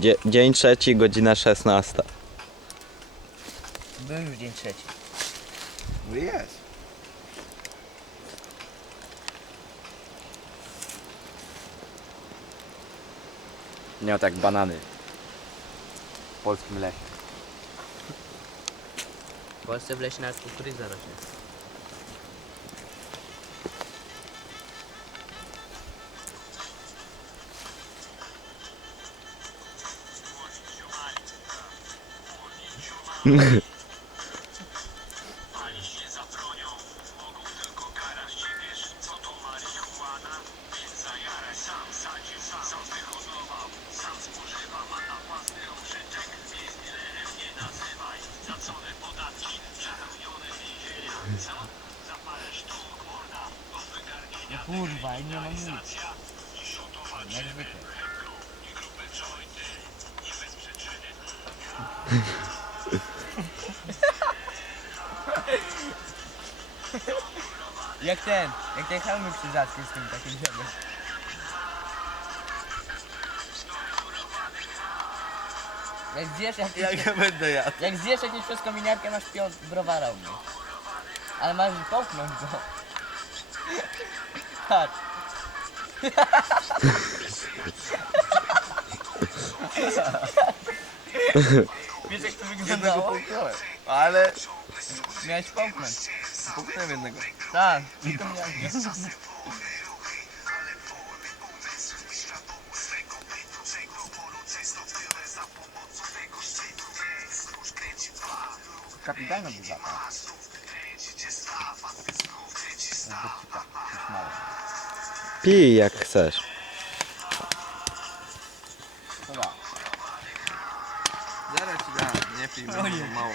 Dzie dzień trzeci, godzina 16. Był już dzień trzeci. No jest. Nie, tak banany. W polskim lesie. W Polsce w lesie nawet kukurydza rośnie. Kurwa, i nie mam nic. Jak zwykle. Jak ten, jak ten hełmy krzyżacki z tym takim drzewem. Jak zjesz jakieś, Jak ja będę jadł. jak zjesz jakieś przez kominiarkę masz piąt browara u mnie. Ale masz połknąć go. Patrz. Wiesz jak to Jednego wyglądało? połknąłem. Ale Miałeś połknąć. Połknąłem jednego. Tak, z kominiarki. Kapitalna by zapach. Pij jak chcesz. Dobra. Zaraz ci dam, nie pij, bo mało.